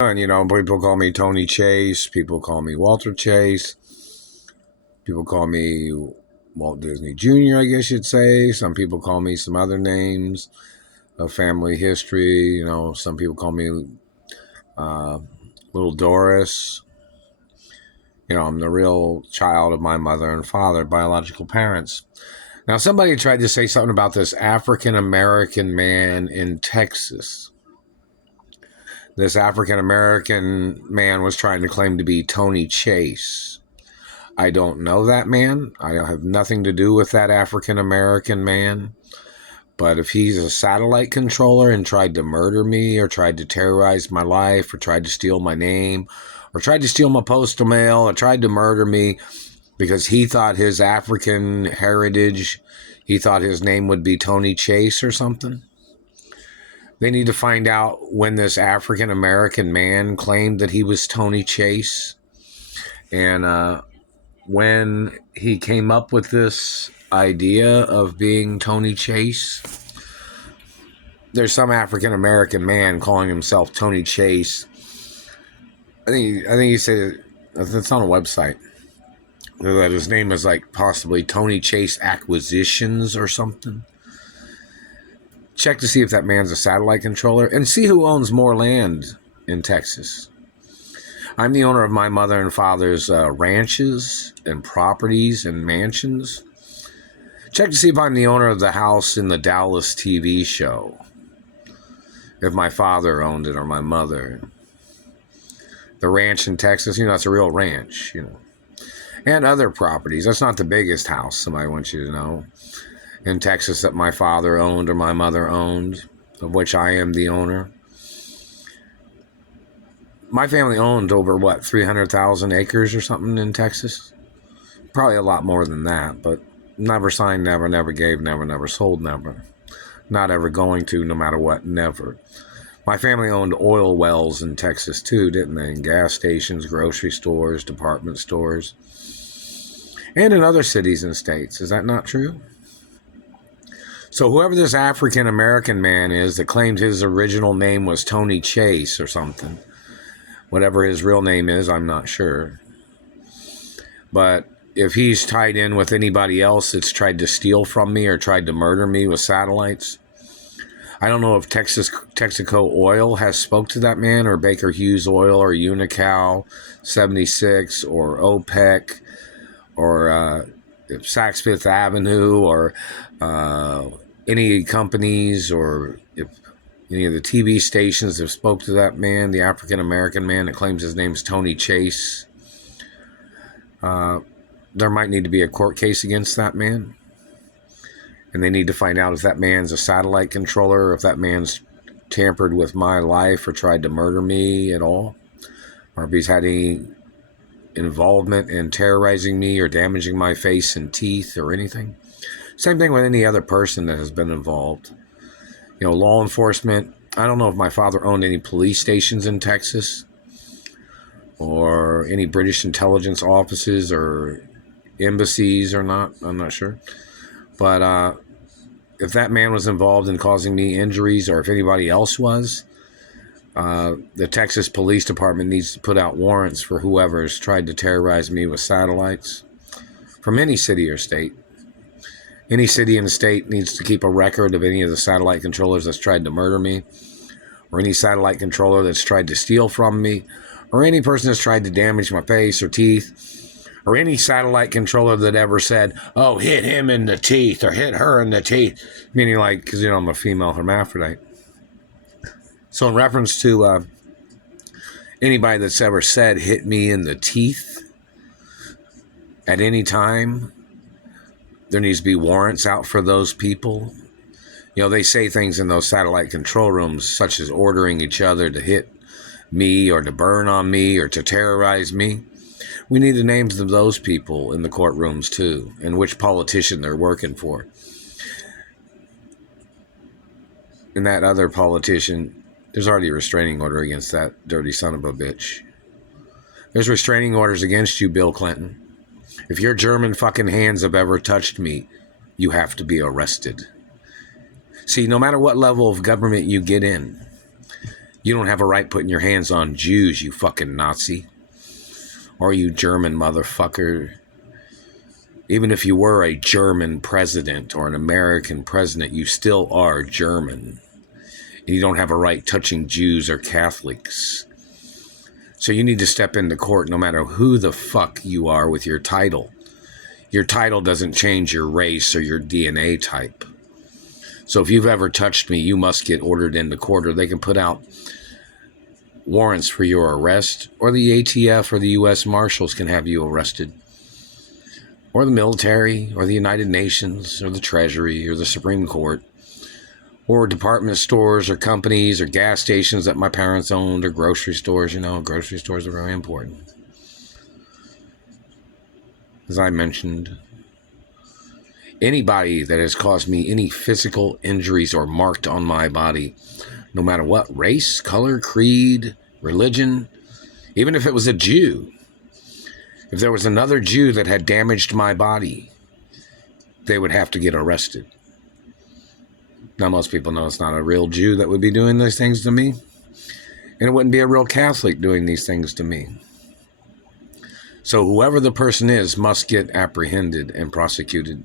And, people call me Tony Chase. People call me Walter Chase. People call me Walt Disney Jr., I guess you'd say. Some people call me some other names of family history. Some people call me Little Doris. I'm the real child of my mother and father, biological parents. Now, somebody tried to say something about this African American man in Texas. This African American man was trying to claim to be Tony Chase. I don't know that man. I have nothing to do with that African American man. But if he's a satellite controller and tried to murder me or tried to terrorize my life or tried to steal my name or tried to steal my postal mail or tried to murder me because he thought his African heritage, he thought his name would be Tony Chase or something, they need to find out when this African American man claimed that he was Tony Chase and when he came up with this idea of being Tony Chase. There's some African American man calling himself Tony Chase. I think he said it's on a website that his name is like possibly Tony Chase Acquisitions or something. Check to see if that man's a satellite controller and see who owns more land in Texas. I'm the owner of my mother and father's ranches and properties and mansions. Check to see if I'm the owner of the house in the Dallas TV show. If my father owned it or my mother. The ranch in Texas, it's a real ranch, And other properties. That's not the biggest house, somebody wants you to know. In Texas that my father owned or my mother owned, of which I am the owner. My family owned over, 300,000 acres or something in Texas? Probably a lot more than that, but never signed, never gave, never sold, never. Not ever going to, no matter what, never. My family owned oil wells in Texas too, didn't they? And gas stations, grocery stores, department stores. And in other cities and states. Is that not true? So whoever this African American man is that claimed his original name was Tony Chase or something, whatever his real name is, I'm not sure. But if he's tied in with anybody else that's tried to steal from me or tried to murder me with satellites, I don't know if Texaco Oil has spoke to that man, or Baker Hughes Oil, or Unocal 76, or OPEC, or Saks Fifth Avenue, or any companies, or if any of the TV stations have spoke to that man, the African American man that claims his name's Tony Chase. There might need to be a court case against that man. And they need to find out if that man's a satellite controller, or if that man's tampered with my life or tried to murder me at all, or if he's had any involvement in terrorizing me or damaging my face and teeth or anything. Same thing with any other person that has been involved. Law enforcement. I don't know if my father owned any police stations in Texas or any British intelligence offices or embassies or not. I'm not sure. But if that man was involved in causing me injuries, or if anybody else was, the Texas Police Department needs to put out warrants for whoever's tried to terrorize me with satellites from any city or state. Any city and state needs to keep a record of any of the satellite controllers that's tried to murder me, or any satellite controller that's tried to steal from me, or any person that's tried to damage my face or teeth, or any satellite controller that ever said, oh, hit him in the teeth or hit her in the teeth. Meaning because, I'm a female hermaphrodite. So in reference to anybody that's ever said hit me in the teeth at any time, there needs to be warrants out for those people. They say things in those satellite control rooms, such as ordering each other to hit me or to burn on me or to terrorize me. We need the names of those people in the courtrooms too, and which politician they're working for. And that other politician, there's already a restraining order against that dirty son of a bitch. There's restraining orders against you, Bill Clinton. If your German fucking hands have ever touched me, you have to be arrested. See, no matter what level of government you get in, You don't have a right putting your hands on Jews, you fucking Nazi. Or you German motherfucker. Even if you were a German president or an American president, you still are German. And you don't have a right touching Jews or Catholics. So you need to step into court no matter who the fuck you are with your title. Your title doesn't change your race or your DNA type. So if you've ever touched me, you must get ordered into court, or they can put out warrants for your arrest, or the ATF or the U.S. Marshals can have you arrested, or the military, or the United Nations, or the Treasury, or the Supreme Court, or department stores, or companies, or gas stations that my parents owned, or grocery stores. You know, grocery stores are very important. As I mentioned, anybody that has caused me any physical injuries or marked on my body, no matter what race, color, creed, religion, even if it was a Jew, if there was another Jew that had damaged my body, they would have to get arrested. Now, most people know it's not a real Jew that would be doing these things to me, and it wouldn't be a real Catholic doing these things to me. So whoever the person is must get apprehended and prosecuted.